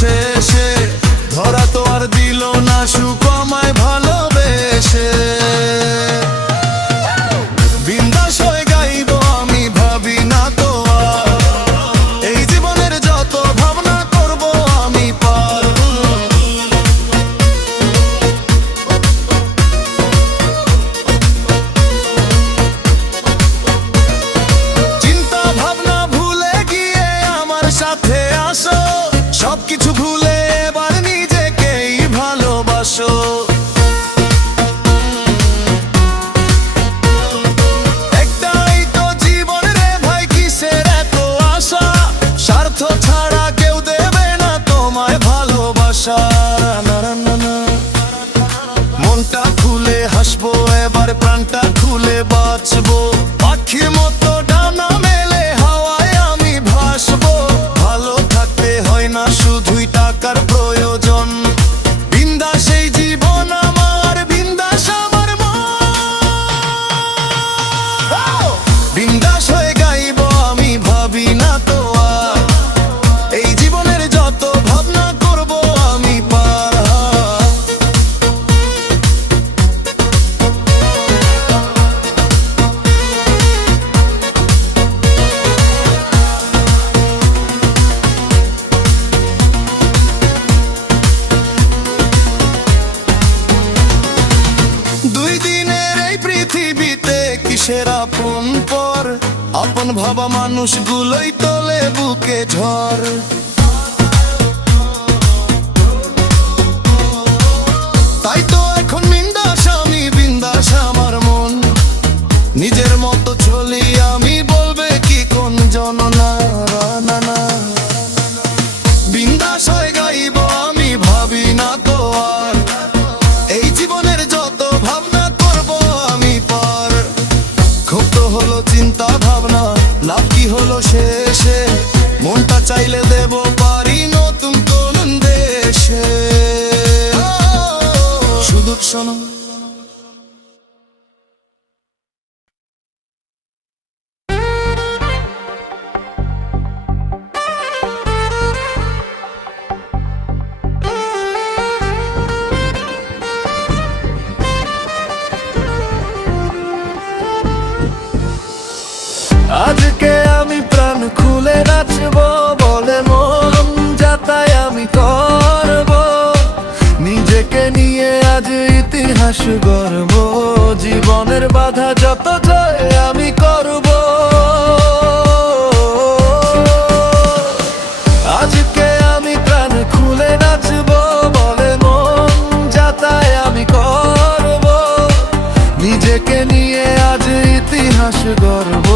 শেষে, ধরা তো আর দিল না সুখ আমায় ভালোবেসে। বিন্দাস হয়ে গাইব আমি, ভাবি না তো আর, এই জীবনের যত ভাবনা করব আমি পার। চিন্তা ভাবনা ভুলে গিয়ে আমার সাথে আসো, সবকিছু ভুলে এবার নিজেকেই ভালোবাসো। একটাই তো জীবন রে ভাই, কিসের এত আশা, স্বার্থ ছাড়া কেউ দেবে না তোমায় ভালোবাসা। মনটা খুলে হাসবো এবার, প্রাণটা খুলে বাঁচবো, পাখির মতো ডানা মেলে হাওয়ায় আমি ভাসবো। ভালো থাকতে হয় না শুধুই টাকার প্রয়োজন, বিন্দাস এই জীবন আমার, বিন্দাস আমার মন। বিন্দাস হয়ে গাইব আমি, ভাবি না তো আর, এই জীবনের যত ভাবনা করব আমি পার। দুই দিনের এই পৃথিবীতে কিসের আপন পর, আপন ভাবা মানুষগুলোই তোলে বুকে ঝড়। তাই তো এখন বিন্দাস আমি, বিন্দাস আমার মন, নিজের মতো চলি আমি, বলবে কি কোন জন। না না না, বিন্দাস হয়ে গাইব আমি, ভাবি না তো আর, এই জীবনের যত ভাবনা করব আমি পার। খুব তো হলো চিন্তা ভাবনা, লাভ কি হলো শেষে, মনটা চাইলে দেব পারি নতুন কোন দেশে। শুধু শোনো, আজকে আমি প্রাণ খুলে নাচবো, বলে মন যাতাই আমি করব, নিজেকে নিয়ে আজ ইতিহাস গড়ব, জীবনের বাধা যত জয় আমি করব। আজকে আমি প্রাণ খুলে নাচবো, বলে মন যাতাই আমি করব, নিজেকে নিয়ে আজ ইতিহাস গড়ব,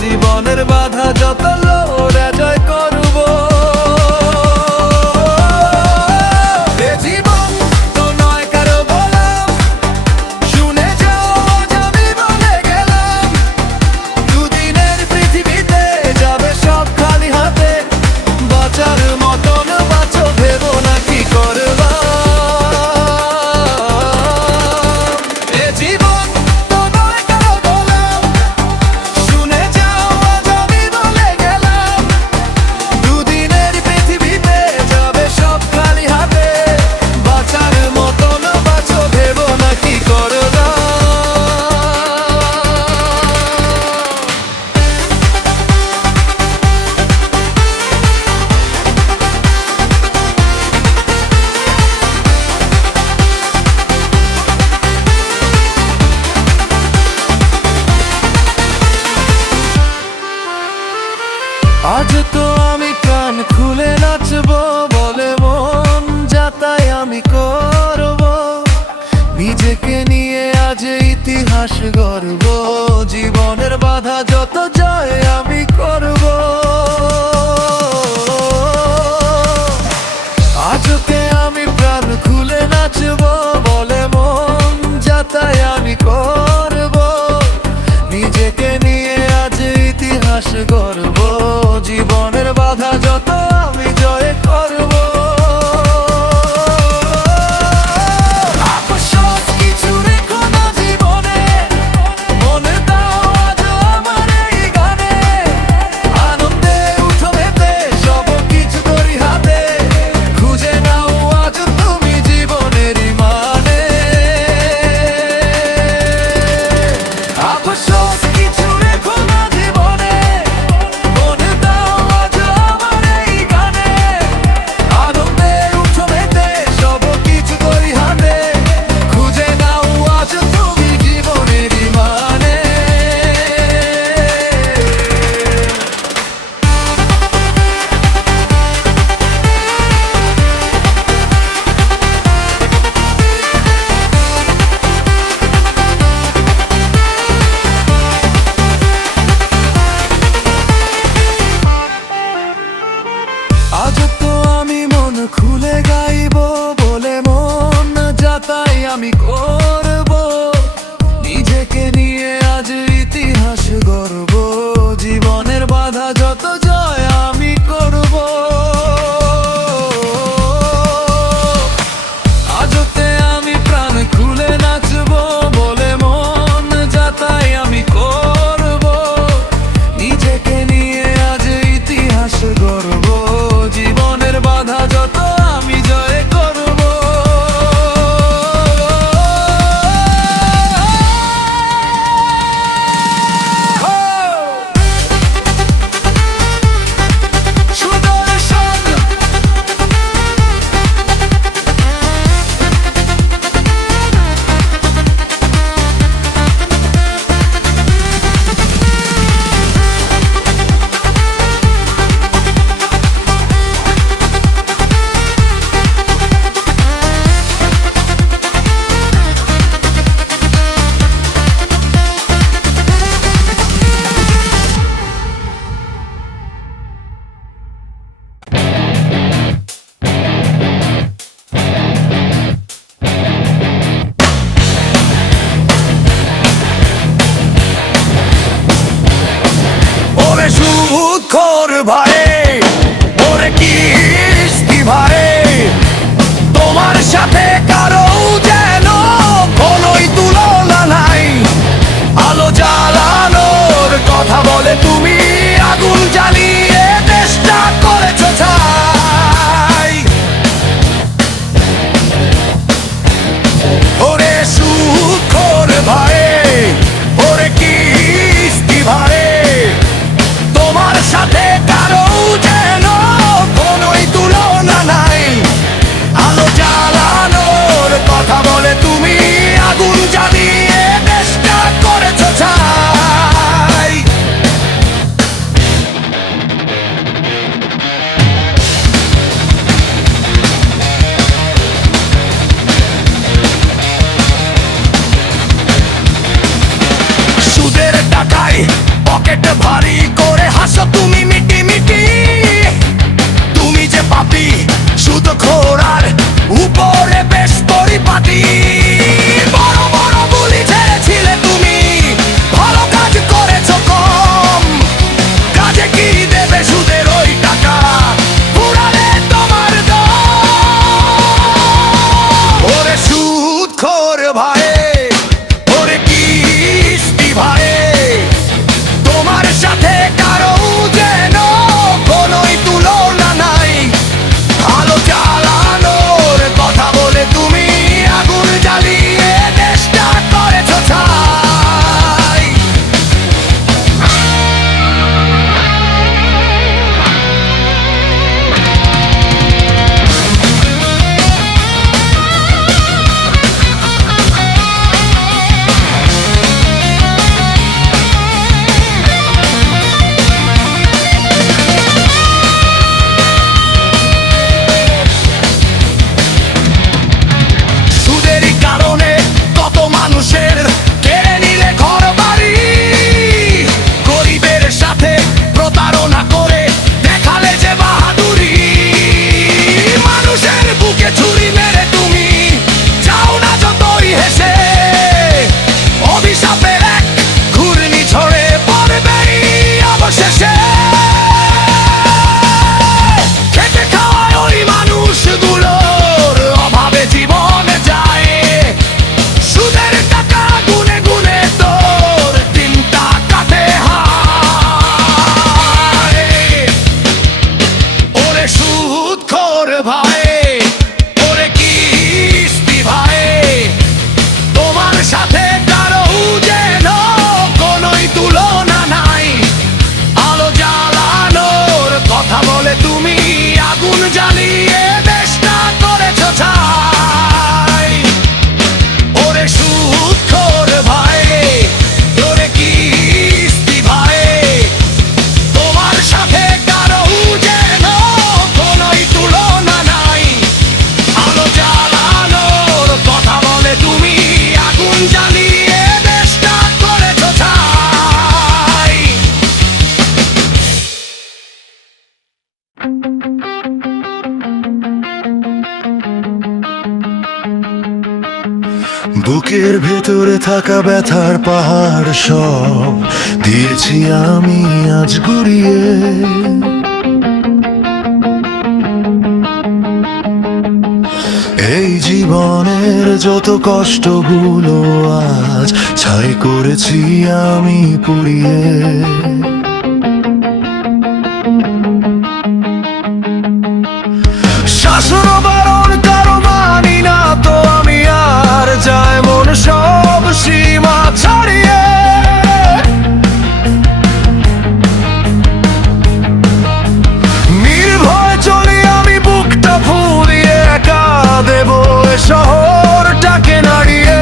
জীবনের বাধা যত লড়ে জয় করব। এ জীবন তো নয় কারো বলাম, শুনে যাও আজ আমি বলে গেলাম, দুদিনের পৃথিবীতে যাবে সব খালি হাতে, বাঁচার মতন বাঁচো, ভেবো না কি করবা। এ জীবন তো নয় কারো বলাম, শুনে যাও আজ আমি বলে গেলাম, দুদিনের পৃথিবীতে যাবে সব খালি হাতে, বাঁচার মতন বাঁচো, ভেবো না কি করবা। আজ তো আমি প্রাণ খুলে নাচবো, বলে মন যাতাই আমি করব, নিজেকে নিয়ে আজ ইতিহাস গড়ব, জীবনের বাধা যত জয় আমি করব। আজকে আমি প্রাণ খুলে নাচবো, বলে মন যাতাই আমি করব, নিজেকে নিয়ে আজ ইতিহাস গড়ব, জীবনের বাধা যত আমি জয় করব। আপসোস কিছু রেখো না জীবনে, মনে দাও আজ আমার এই গানে, আনন্দে উঠো মেতে, সব কিছু করি হাতে, আমি করব, নিজেকে নিয়ে আজ ইতিহাস গড়ব, জীবনের বাধা যত জয় আমি করব। আজতে আমি প্রাণ খুলে নাচব, বলে মন যাতাই আমি করব, নিজেকে নিয়ে আজ ইতিহাস গড়ব, জীবনের বাধা যত আমি জয় করব। বুকের ভেতরে থাকা ব্যথার পাহাড় সব দিয়েছি আমি আজ গুড়িয়ে। এই জীবনের যত কষ্টগুলো আজ ছাই করেছি আমি পুড়িয়ে। শাসন বারণ কারো মানি না তো আমি, আর যায় মন সব সীমা ছাড়িয়ে। নির্ভয় চলি আমি বুকটা ফুলিয়ে, একা দেব এ শহরটাকে নাড়িয়ে।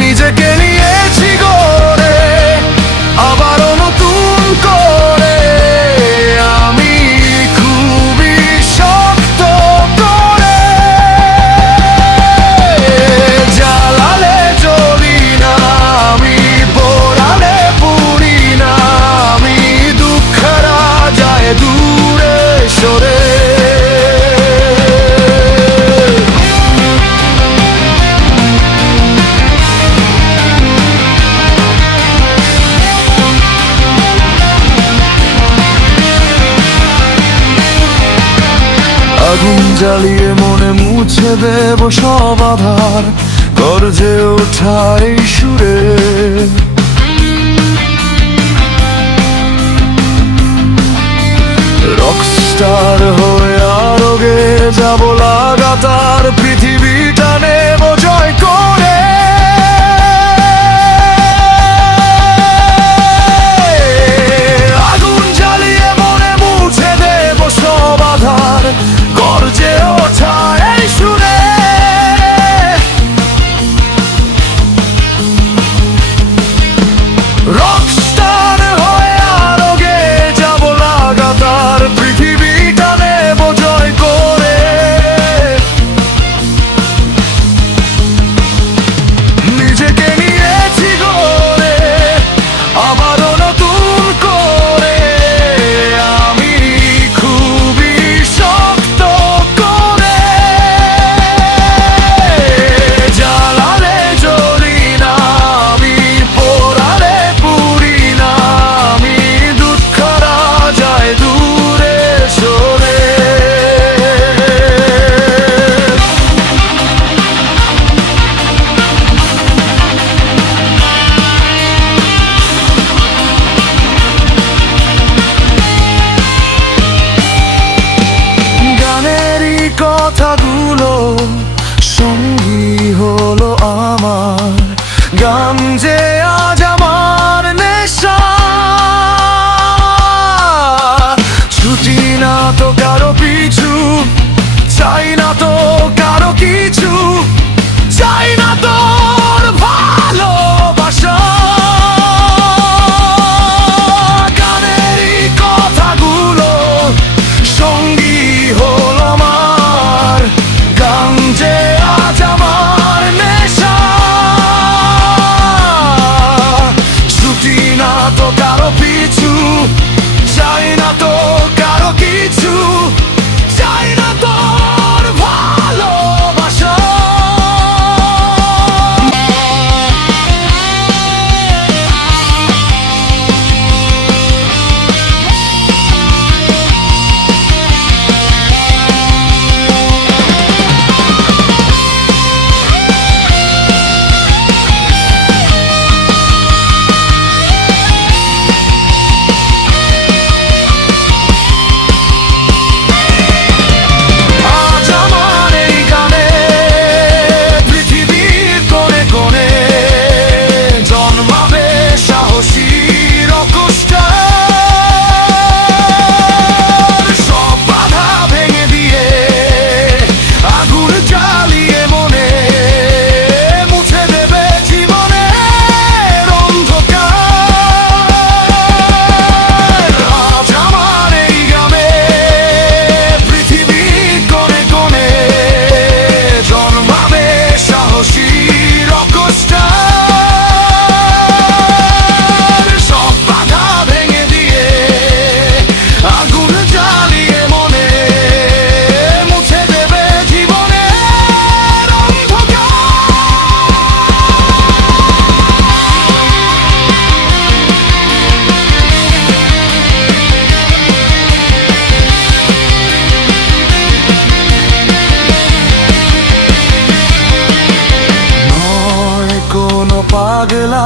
নিজেকে নিয়েছি গড়ে আবারও নতুন করে, আমি খুবই শক্ত করে। জ্বালালে জ্বলি না আমি, পোড়ালে পুড়ি না আমি, দুঃখরা যায় দূরে সরে। আগুন জ্বালিয়ে মনে মুছে দেব সব আধার, গর্জে ওঠা এই সুরে। রকস্টার হয়ে আরো গে যাব লাগাতার, পৃথিবীটা নেব জয় করে। আগুন জ্বালিয়ে মনে মুছে দেব সব আধার, গর্জে ওঠা এই সুরে। রকস্টার হয়ে আরো গে যাব লাগাতার, পৃথিবীটা নেব জয় করে। নিজেকে নিয়েছি গড়ে আবারও নতুন করে, আমি খুবই শক্ত করে। জ্বালালে জ্বলি না আমি, পোড়ালে পুড়ি না আমি, দুঃখরা যায় দূরে সরে। গানেরই কথাগুলো সঙ্গী হলো আমার, গান যে আজ আমার নেশা। ছুটি না তো কারো পিছু, চাই না তো কারো কিছু, চাই না তোর ভালোবাসা। গানেরই কথাগুলো সঙ্গী হলো আমার, গান যে আজ আমার নেশা। ছুটি না তো কারো পিছু, চাই না তো কারো কিছু, চাই না তোর ভালোবাসা।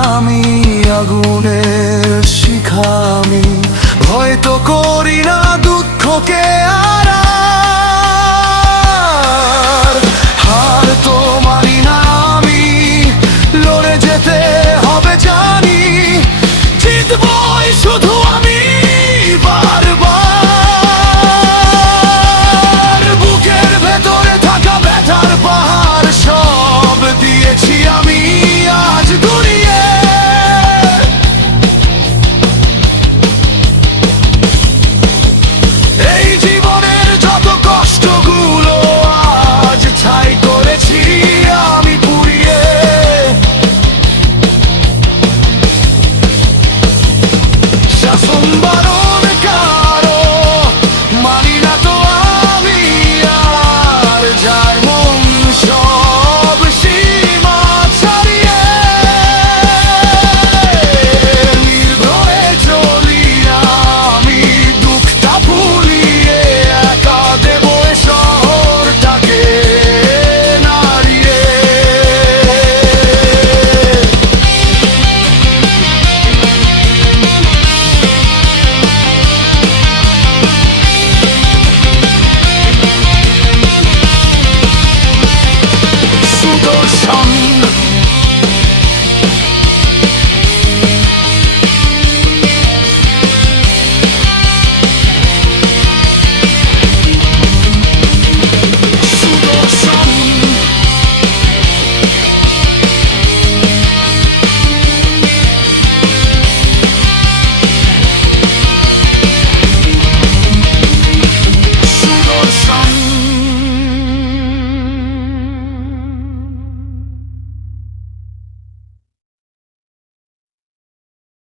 আমি আগুনের শিখা আমি হয়তো করি না দুঃখকে